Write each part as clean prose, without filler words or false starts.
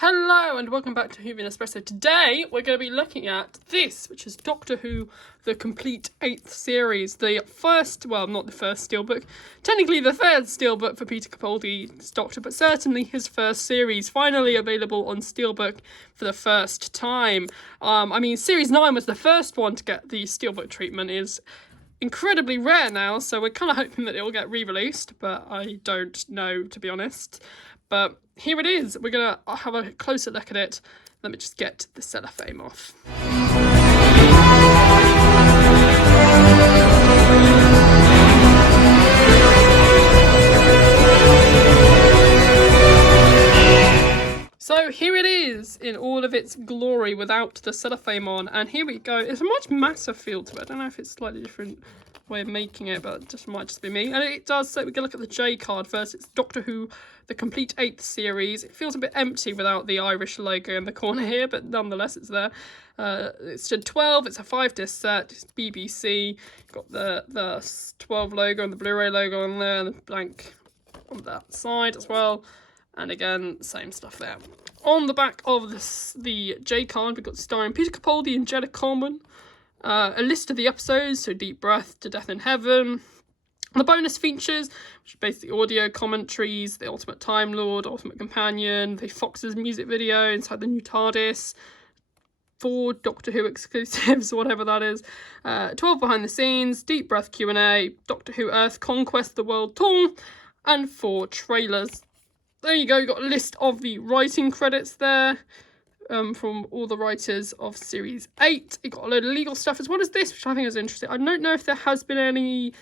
Hello and welcome back to Whovian Espresso. Today we're going to be looking at this, which is Doctor Who, the complete 8th series. The first, well, not the first Steelbook, technically the third Steelbook for Peter Capaldi's Doctor, but certainly his first series, finally available on Steelbook for the first time. Series 9 was the first one to get the Steelbook treatment. Is incredibly rare now, so we're kind of hoping that it will get re-released, but I don't know, to be honest. But here it is. We're going to have a closer look at it. Let me just get the cellophane off. So here it is in all of its glory without the cellophane on. And here we go. It's a much matter feel to it. I don't know if it's a slightly different way of making it, but it just might just be me. And it does say, we can look at the J card first. It's Doctor Who, the complete 8th series. It feels a bit empty without the Irish logo in the corner here, but nonetheless it's there. It's 12, it's a 5-disc set, it's BBC. Got the 12 logo and the Blu-ray logo on there, and the blank on that side as well. And again, same stuff there. On the back of the J card, we've got starring Peter Capaldi and Jenna Coleman. A list of the episodes, so Deep Breath to Death in Heaven. The bonus features, which are basically audio commentaries, The Ultimate Time Lord, Ultimate Companion, the Fox's music video inside the new TARDIS, 4 Doctor Who exclusives, whatever that is, 12 behind the scenes, Deep Breath Q&A, Doctor Who Earth Conquest, The World Tour, and 4 trailers. There you go, you've got a list of the writing credits there. From all the writers of Series 8. It got a load of legal stuff as well as this, which I think is interesting. I don't know if there has been any,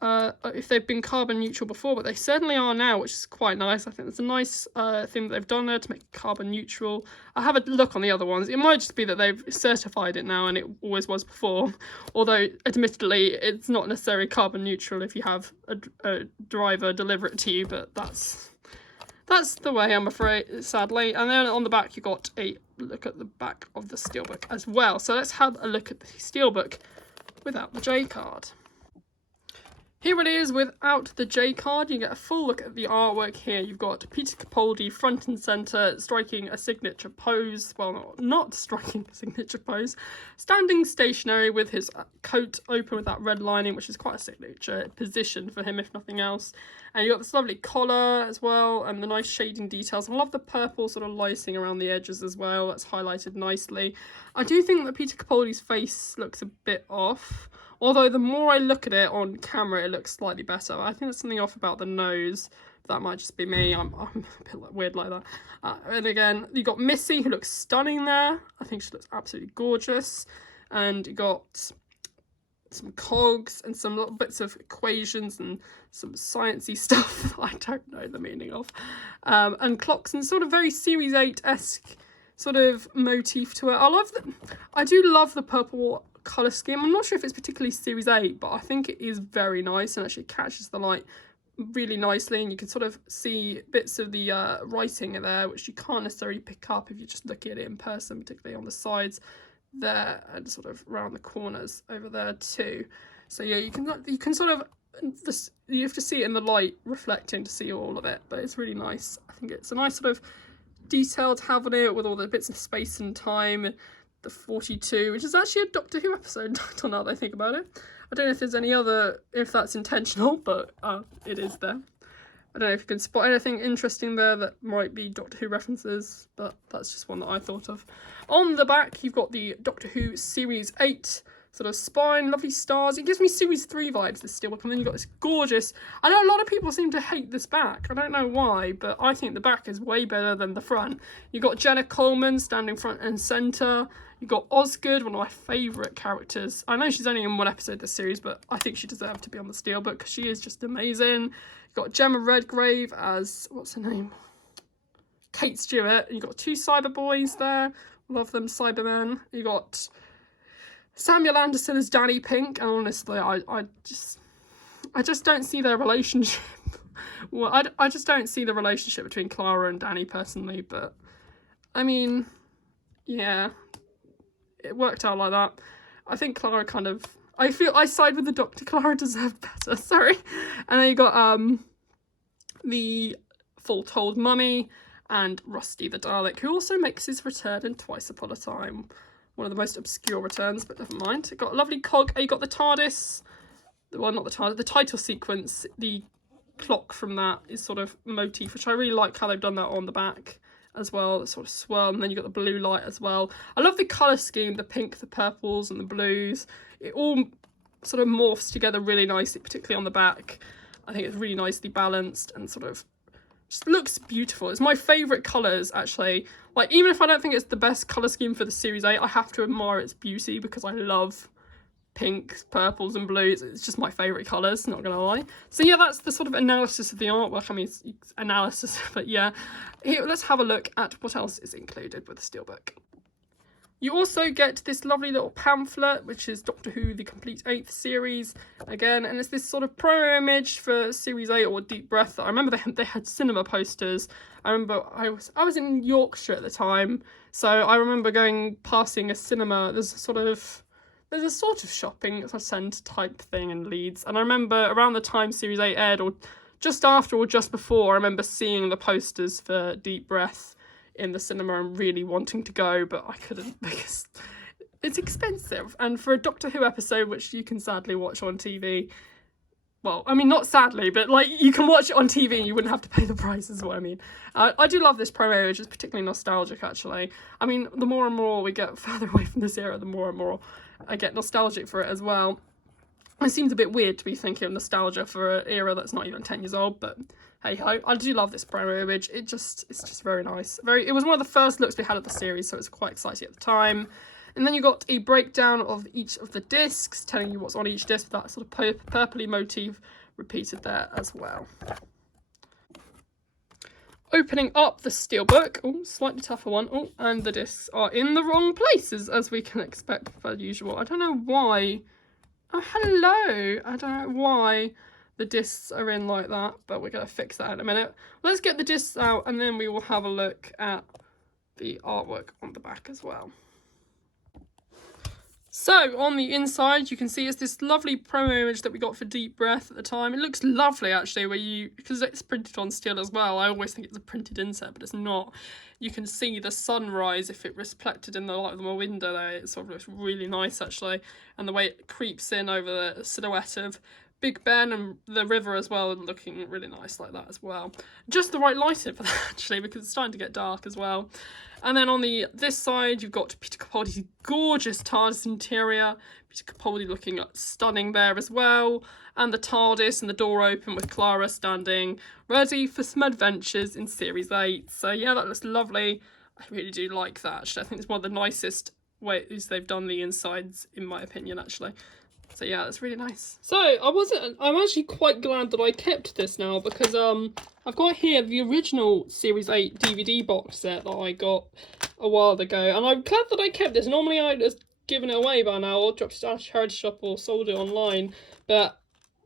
if they've been carbon neutral before, but they certainly are now, which is quite nice. I think it's a nice thing that they've done there to make it carbon neutral. I'll have a look on the other ones. It might just be that they've certified it now and it always was before. Although, admittedly, it's not necessarily carbon neutral if you have a driver deliver it to you, but that's the way, I'm afraid, sadly. And then on the back, you got a look at the back of the Steelbook as well. So let's have a look at the Steelbook without the J card. Here it is without the J card. You get a full look at the artwork here. You've got Peter Capaldi front and centre, striking a signature pose. Well, not striking a signature pose. Standing stationary with his coat open with that red lining, which is quite a signature position for him, if nothing else. And you've got this lovely collar as well, and the nice shading details. I love the purple sort of lighting around the edges as well. That's highlighted nicely. I do think that Peter Capaldi's face looks a bit off. Although the more I look at it on camera, it looks slightly better. I think there's something off about the nose. That might just be me. I'm a bit weird like that. And again, you got Missy, who looks stunning there. I think she looks absolutely gorgeous. And you got some cogs and some little bits of equations and some sciencey stuff I don't know the meaning of. And clocks and sort of very Series 8-esque sort of motif to it. I do love the purple colour scheme. I'm not sure if it's particularly Series 8, but I think it is very nice and actually catches the light really nicely, and you can sort of see bits of the writing there, which you can't necessarily pick up if you just look at it in person, particularly on the sides there and sort of around the corners over there too. So yeah, you can sort of, you have to see it in the light reflecting to see all of it, but it's really nice. I think it's a nice sort of detail to have on it with all the bits of space and time. The 42, which is actually a Doctor Who episode title now that I think about it. I don't know if there's any other, if that's intentional, but it is there. I don't know if you can spot anything interesting there that might be Doctor Who references, but that's just one that I thought of. On the back, you've got the Doctor Who Series 8 sort of spine, lovely stars. It gives me Series 3 vibes, this Steelbook, and then you've got this gorgeous... I know a lot of people seem to hate this back. I don't know why, but I think the back is way better than the front. You've got Jenna Coleman standing front and centre. You've got Osgood, one of my favourite characters. I know she's only in one episode this series, but I think she deserved to be on the Steelbook because she is just amazing. You've got Gemma Redgrave as... what's her name? Kate Stewart. You've got 2 cyber boys there. Love them, Cybermen. You've got Samuel Anderson as Danny Pink, and honestly, I just don't see their relationship. Well, I just don't see the relationship between Clara and Danny personally, but I mean, yeah, it worked out like that. I think Clara kind of, I feel I side with the Doctor. Clara deserved better, sorry. And then you got the Foretold Mummy and Rusty the Dalek, who also makes his return in Twice Upon a Time. One of the most obscure returns, but never mind. It got a lovely cog. You got the TARDIS. Well, not the TARDIS. The title sequence. The clock from that is sort of motif, which I really like how they've done that on the back as well. Sort of swirl, and then you got the blue light as well. I love the colour scheme. The pink, the purples, and the blues. It all sort of morphs together really nicely, particularly on the back. I think it's really nicely balanced and sort of just looks beautiful. It's my favourite colours, actually. Like, even if I don't think it's the best colour scheme for the Series 8, I have to admire its beauty because I love pinks, purples and blues. It's just my favourite colours, not gonna lie. So yeah, that's the sort of analysis of the artwork. I mean, it's analysis, but yeah. Here, let's have a look at what else is included with the Steelbook. You also get this lovely little pamphlet, which is Doctor Who, the complete 8th series, again, and it's this sort of promo image for Series 8 or Deep Breath. I remember they had cinema posters. I remember I was in Yorkshire at the time, so I remember passing a cinema. There's a sort of shopping centre type thing in Leeds, and I remember around the time Series 8 aired, or just after or just before, I remember seeing the posters for Deep Breath in the cinema and really wanting to go, but I couldn't because it's expensive. And for a Doctor Who episode, which you can sadly watch on TV, well, I mean, not sadly, but like you can watch it on TV and you wouldn't have to pay the price, is what I mean. I do love this promo, which is particularly nostalgic, actually. I mean, the more and more we get further away from this era, the more and more I get nostalgic for it as well. It seems a bit weird to be thinking of nostalgia for an era that's not even 10 years old, but hey ho, I do love this promo image. It's just very nice. It was one of the first looks we had of the series, so it's quite exciting at the time. And then you got a breakdown of each of the discs, telling you what's on each disc, with that sort of purpley motif repeated there as well. Opening up the Steelbook, oh, slightly tougher one. Oh, and the discs are in the wrong places, as we can expect per usual. I don't know why. Oh, hello! I don't know why the discs are in like that, but we're going to fix that in a minute. Let's get the discs out, and then we will have a look at the artwork on the back as well. So, on the inside, you can see it's this lovely promo image that we got for Deep Breath at the time. It looks lovely, actually, because it's printed on steel as well. I always think it's a printed insert, but it's not. You can see the sunrise if it reflected in the light of the window there. It sort of looks really nice, actually. And the way it creeps in over the silhouette of Big Ben and the river as well, looking really nice like that as well. Just the right lighting for that, actually, because it's starting to get dark as well. And then on this side, you've got Peter Capaldi's gorgeous TARDIS interior. Peter Capaldi looking stunning there as well. And the TARDIS and the door open with Clara standing ready for some adventures in Series 8. So yeah, that looks lovely. I really do like that, actually. I think it's one of the nicest ways they've done the insides, in my opinion, actually. So yeah, that's really nice. So I'm actually quite glad that I kept this now, because I've got here the original Series 8 DVD box set that I got a while ago, and I'm glad that I kept this. Normally I'd just given it away by now, or dropped it down to charity shop or sold it online, but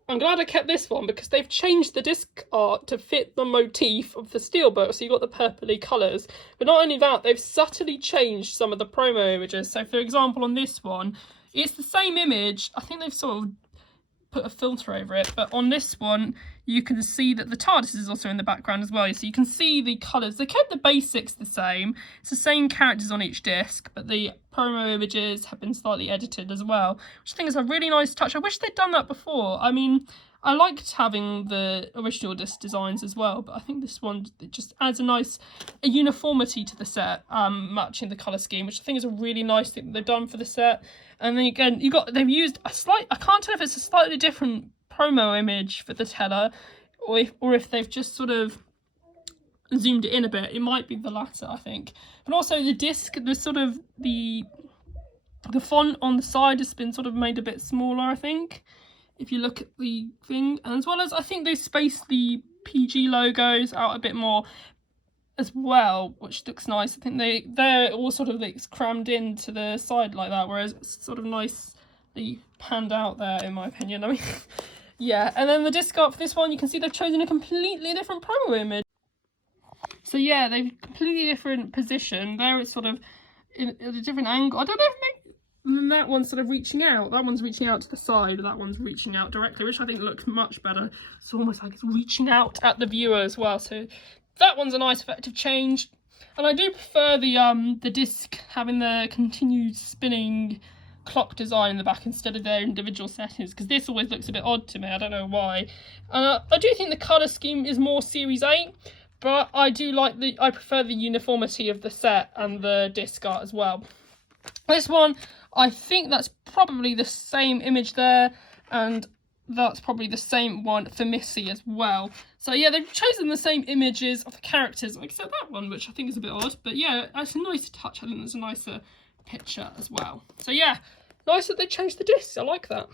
I'm glad I kept this one because they've changed the disc art to fit the motif of the Steelbook, so you've got the purpley colours. But not only that, they've subtly changed some of the promo images. So for example, on this one, it's the same image. I think they've sort of put a filter over it, but on this one you can see that the TARDIS is also in the background as well, so you can see the colours. They kept the basics the same. It's the same characters on each disc, but the promo images have been slightly edited as well, which I think is a really nice touch. I wish they'd done that before. I mean, I liked having the original disc designs as well, but I think this one, it just adds a uniformity to the set, matching the colour scheme, which I think is a really nice thing that they've done for the set. And then again, they've used a I can't tell if it's a slightly different promo image for the teller, or if they've just sort of zoomed it in a bit. It might be the latter, I think. But also the disc, the font on the side has been sort of made a bit smaller, I think, if you look at the thing. And as well as, I think they spaced the PG logos out a bit more as well, which looks nice. I think they're all sort of like crammed into the side like that, whereas it's sort of nicely panned out there, in my opinion. I mean, yeah. And then the disc art for this one, you can see they've chosen a completely different promo image. So yeah, they've completely different position. There it's sort of at a different angle. I don't know if that one's sort of reaching out. That one's reaching out to the side. That one's reaching out directly, which I think looks much better. It's almost like it's reaching out at the viewer as well. So that one's a nice effective change. And I do prefer the disc having the continued spinning clock design in the back instead of their individual settings, because this always looks a bit odd to me. I don't know why. And I do think the colour scheme is more Series 8, but I prefer the uniformity of the set and the disc art as well. This one, I think that's probably the same image there, and that's probably the same one for Missy as well. So yeah, they've chosen the same images of the characters, except that one, which I think is a bit odd. But yeah, it's a nice touch. I think there's a nicer picture as well. So yeah, nice that they changed the discs. I like that.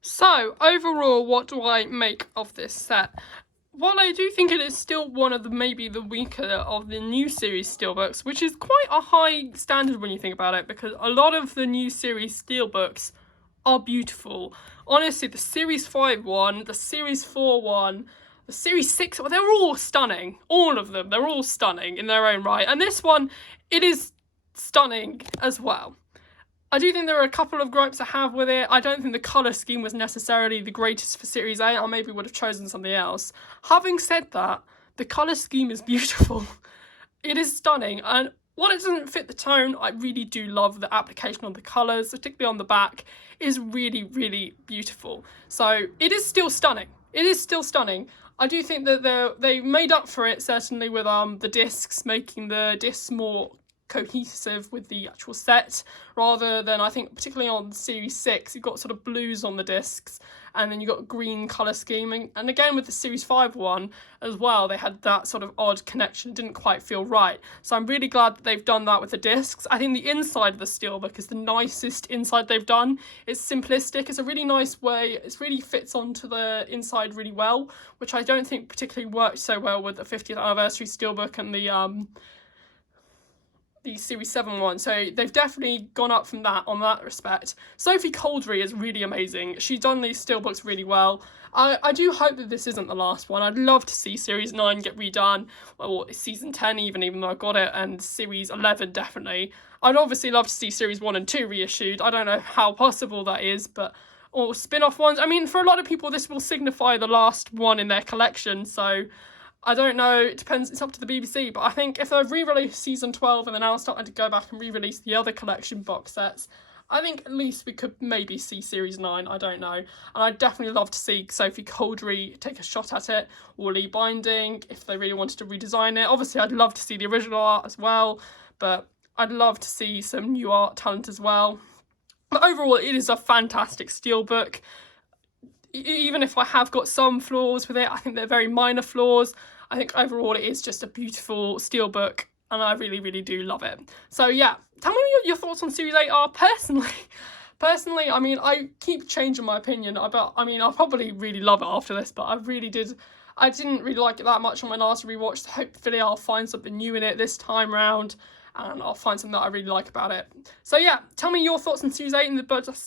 So overall, what do I make of this set? While I do think it is still one of maybe the weaker of the new series Steelbooks, which is quite a high standard when you think about it, because a lot of the new series Steelbooks are beautiful. Honestly, the Series 5 one, the Series 4 one, the Series 6, well, they're all stunning. All of them, they're all stunning in their own right. And this one, it is stunning as well. I do think there are a couple of gripes I have with it. I don't think the colour scheme was necessarily the greatest for Series 8. I maybe would have chosen something else. Having said that, the colour scheme is beautiful. It is stunning. And while it doesn't fit the tone, I really do love the application on the colours, particularly on the back. It is really, really beautiful. So it is still stunning. It is still stunning. I do think that they made up for it, certainly with the discs, making the discs more cohesive with the actual set, rather than, I think, particularly on Series 6, you've got sort of blues on the discs, and then you've got green colour scheme, and again with the Series 5 one as well, they had that sort of odd connection. It didn't quite feel right. So I'm really glad that they've done that with the discs. I think the inside of the Steelbook is the nicest inside they've done. It's simplistic, it's a really nice way, it really fits onto the inside really well, which I don't think particularly worked so well with the 50th anniversary Steelbook and the Series 7 one, so they've definitely gone up from that on that respect. Sophie Coldry is really amazing. She's done these Steelbooks really well. I do hope that this isn't the last one. I'd love to see Series 9 get redone, or Season 10 even though I got it, and Series 11 definitely. I'd obviously love to see Series 1 and 2 reissued. I don't know how possible that is, but or spin-off ones. I mean, for a lot of people, this will signify the last one in their collection, so I don't know, it depends, it's up to the BBC, but I think if they've re-released Season 12 and they're now starting to go back and re-release the other collection box sets, I think at least we could maybe see Series 9, I don't know. And I'd definitely love to see Sophie Coldry take a shot at it, or Lee Binding, if they really wanted to redesign it. Obviously, I'd love to see the original art as well, but I'd love to see some new art talent as well. But overall, it is a fantastic Steelbook. Even if I have got some flaws with it, I think they're very minor flaws. I think overall it is just a beautiful Steelbook, and I really, really do love it. So yeah, tell me what your thoughts on Series 8 are personally. Personally, I mean, I keep changing my opinion about, I mean, I'll probably really love it after this, but I didn't really like it that much on my last rewatch. So hopefully I'll find something new in it this time round, and I'll find something that I really like about it. So yeah, tell me your thoughts on Series 8 in the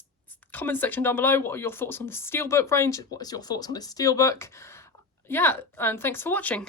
comment section down below. What are your thoughts on the Steelbook range? What is your thoughts on this Steelbook? Yeah, and thanks for watching.